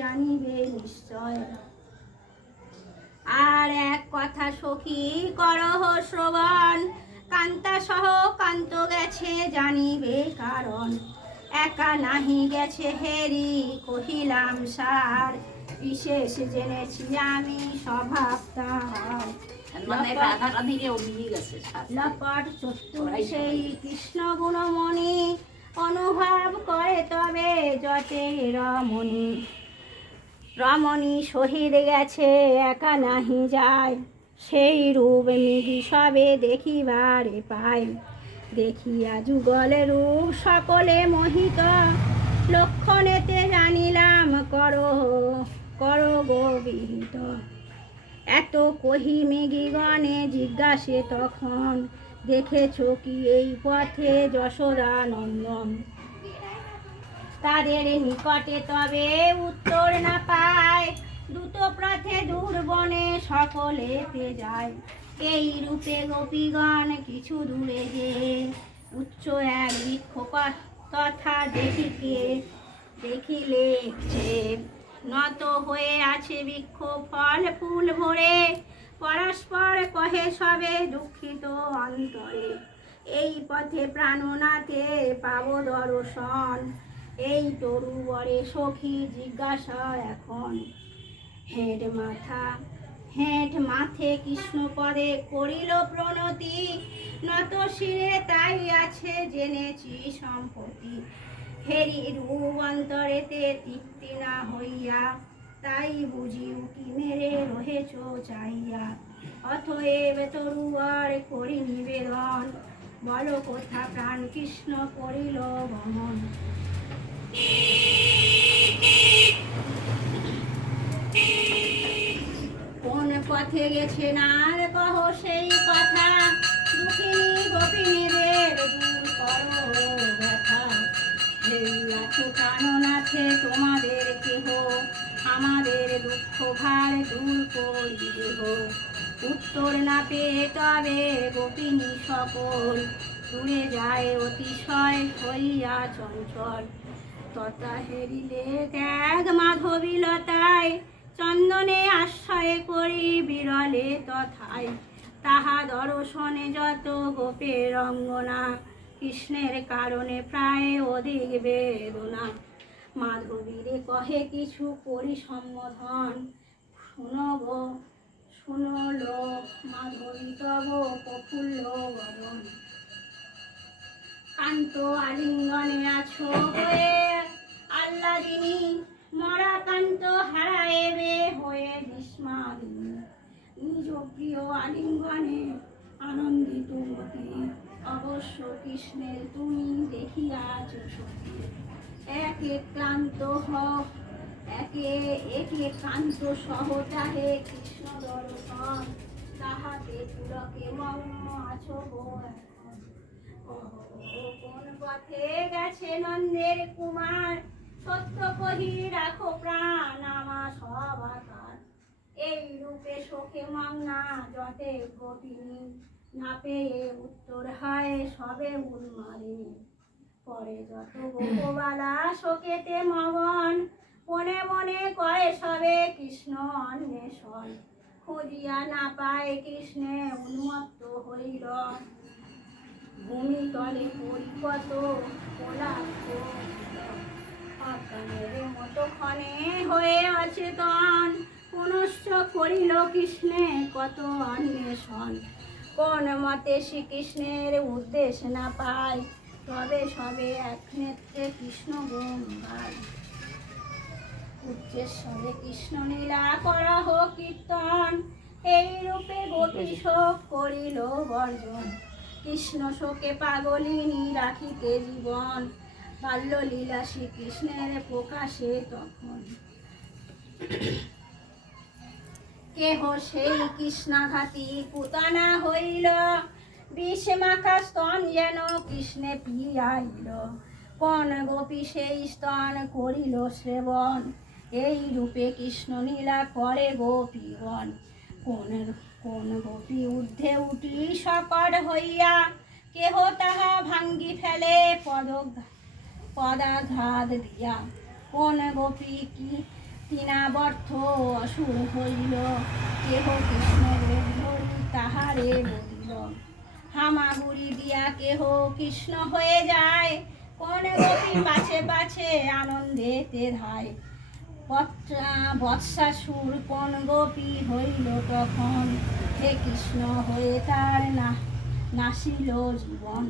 জানিবে নিশ্চয়। আর এক কথা সখী করহ শ্রবণ, কান্তা সহ কান্ত গেছে জানিবে কারণ। একা নাহি গেছে হেরি কহিলাম সার, বিশেষ জেনেছি আমি স্বভাব তাহার। লপট চতুর সেই কৃষ্ণ গুণমণি, অনুভব করে তবে যতে রমণী। রমণী সহিত গেছে একা নাহি যায়, সেই রূপ মৃগী সবে দেখিবারে পায়। দেখিয়া যুগলে রূপ সকলে মোহিত, লক্ষণেতে জানিলাম কর গো বিহিত। এত কহি মৃগীগণে জিজ্ঞাসে তখন, দেখেছ কি এই পথে যশোদা নন্দন। তাদের নিকটে তবে উত্তর না পায়, দ্রুত পথে দূর বনে সকলেতে যায়। এই রূপে গোপীগণ কিছু দূরে যে, উচ্চ এক বৃক্ষ তথা দেখিলে নত হয়ে আছে বৃক্ষ ফল ফুল ভরে। পরস্পর কহে সবে দুঃখিত অন্তরে, এই পথে প্রাণনাথে পাব দর্শন। এই তরু বরে সখী জিজ্ঞাসা এখন, হেঁট মাথে কৃষ্ণ পদে করিল প্রণতি। নত শিরে তাই আছে জেনেছি সম্পত্তি। হেরি রূপ অন্তরেতে তৃপ্তি না হইয়া, তাই বুঝি উকি মেরে রহেছ চাইয়া। অতএব তরুবর করি নিবেদন, বল কোথা প্রাণ কৃষ্ণ করিল গমন। কোন পথে গেছে নার কহ সেই কথা, দুঃখিনী গোপিনীদের দূর করো ব্যথা। হেরিয়াছ প্রাণনাথে তোমাদের কেহ, আমাদের দুঃখ ভার দূর করি দেহ। উত্তর না পেয়ে তবে গোপিনী সকল, দূরে যায় অতিশয় হইয়া চঞ্চল। তথা হেরিলে ত্যাগ মাধবীলতায়, চন্দনে আশ্রয় করি বিরলে তথায়। তাহা দর্শনে যত গোপের অঙ্গনা, কৃষ্ণের কারণে প্রায় অধিক বেদনা। মাধবীরে কহে কিছু করি সম্বোধন, শুনল মাধবী তব প্রফুল্ল বদন। কান্ত আলিঙ্গনে আছো হয়ে আহ্লাদিনী, মরা কান্ত হারাইবে হয়ে বিস্মাদিনী। নিজ প্রিয় আলিঙ্গনে আনন্দিত মতি, অবশ্য কৃষ্ণের তুমি দেখিয়াছ সতী। একে কান্ত সহ চাহে কৃষ্ণ দর্শন, তাহাতে পুলকে মগ্ন আছো গো এখন। কোন পথে গেছে নন্দের কুমার, সত্য কহি রাখো প্রাণ আমার সব আকার। এই রূপে শোকে মগ্না যতে গোপিনী, না পেয়ে উত্তর হয় সবে উন্মাদিনী। পরে যত গোপবালা শোকেতে মগন, মনে মনে করে সবে কৃষ্ণ অন্বেষণ। খুঁজিয়া না পায় কৃষ্ণে উন্মত্ত হইল, ভূমিতলে পরিকত পদার্থ। অজ্ঞানের মতো ক্ষণে হয়ে অচেতন, পুনশ্চ করিল কৃষ্ণে কত অন্বেষণ। কোন মতে শ্রীকৃষ্ণের উদ্দেশ্য না পায়, তবে সবে এক নেত্রে কৃষ্ণ গুণ গায়। উচ্চেশ্বরে কৃষ্ণ লীলা করহ কীর্তন, এই রূপে গোপী শোক করিল বর্জন। কৃষ্ণ শোকে পাগলিনী রাখিতে জীবন, বাল্যলীলা শ্রীকৃষ্ণের প্রকাশে তখন। কেহ সেই কৃষ্ণাঘাতী পুতনা হইল, বিষ মাখা স্তন যেন কৃষ্ণে পিয়াইল। কোন গোপী সেই স্তন করিল সেবন, এই রূপে কৃষ্ণ লীলা করে গোপীগণ। কোন গোপী ঊর্ধ্বে উঠি সকট হইয়া, কেহ তাহা ভাঙ্গি ফেলে পদাঘাত দিয়া। কোন গোপী কি তৃণাবর্ত অসুর হইল, কেহ কৃষ্ণের ধরি তাহারে বলিল। হামাগুড়ি দিয়া কেহ কৃষ্ণ হয়ে যায়, কোন গোপী পাছে পাছে আনন্দেতে ধায়। বৎসাসুর কোন গোপী হইল তখন, হে কৃষ্ণ হয়ে তার নাসিল জীবন।